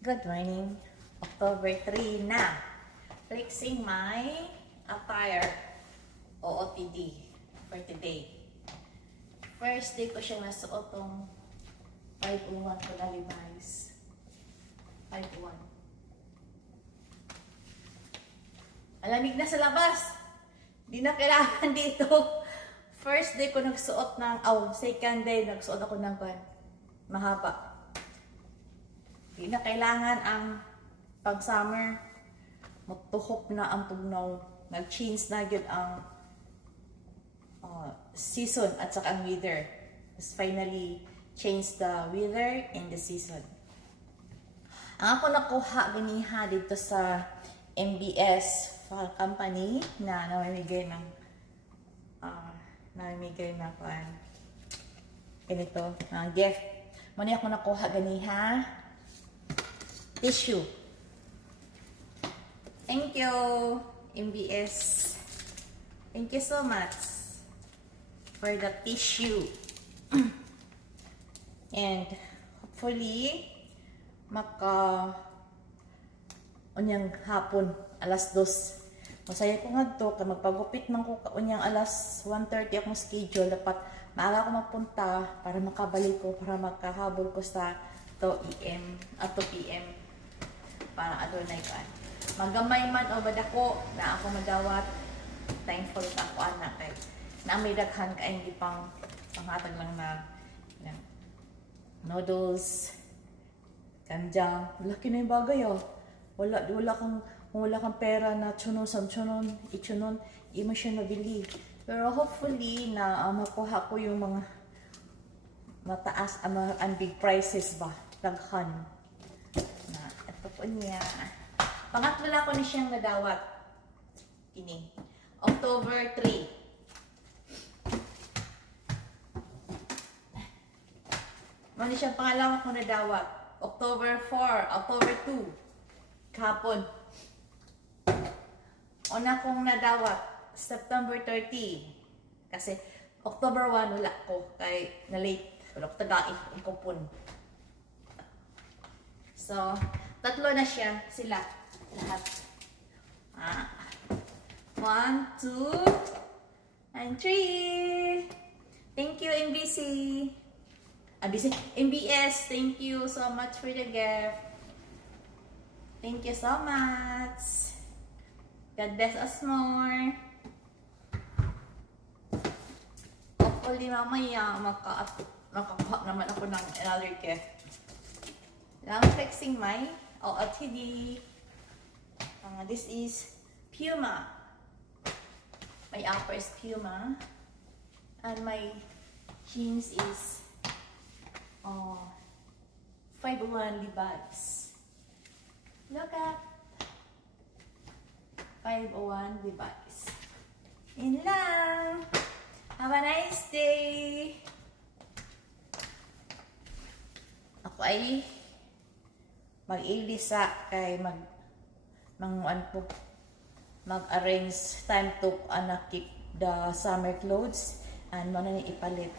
Good morning. October 3 na. Flexing my attire OOTD for today. First day ko siya nasuot tong 501 ko na Levi's. 501. Alamig na sa labas. Di na kailangan dito. First day ko nagsuot ng, second day nagsuot ako ng mahaba. Di na kailangan ang pag-summer, magtuhok na ang tugnaw. Nag-change na yun ang season at saka ang weather. Just finally change the weather and the season. Ang ako nakuha ganiha dito sa MBS company na namimigay ng ganito, gift. Muna ako nakuha ganiha. Tissue. Thank you, MBS. Thank you so much for the tissue. And hopefully, unyang hapon, alas 2. Masaya ko nga to, magpagupit man ko unyang alas 1:30 akong schedule. Dapat maaga ako mapunta para makabalik ko, para makahabol ko sa 2 AM at 2 PM. Para adunay ka. Magamay man o badako na ako madawat. Thankful ka ako anak kay na may daghan ka hindi pang panghatag lang na noodles, kanjang. Laki na yung bagay wala kang pera na tsunon, hindi mo siya nabili. Pero hopefully na makuha ko yung mga mataas, ang big prices ba, daghan. Na, ito po niya. Pangatlo na ko na siyang nadawat. Kini. October 3. Mali siyang pangalawa ko nadawat. October 4, October 2. Kahapon. Una kong nadawat, September 30. Kasi October 1 wala ko kay na late. Wala ko tagai ang kupon. So, tatlo na siya sila lahat. 1, 2, and 3. Thank you, MBC. MBS, thank you so much for the gift. Thank you so much. God bless us more. Hopefully mamaya makakuha naman ako ng another gift. I'm flexing my OOTD. This is Puma. My upper is Puma. And my jeans is 501 Levi's. Look at 501 Levi's. Yun lang. Have a nice day. Ako ay mag-ilisa kay mag-arrange time to keep the summer clothes and mana ni ipalit.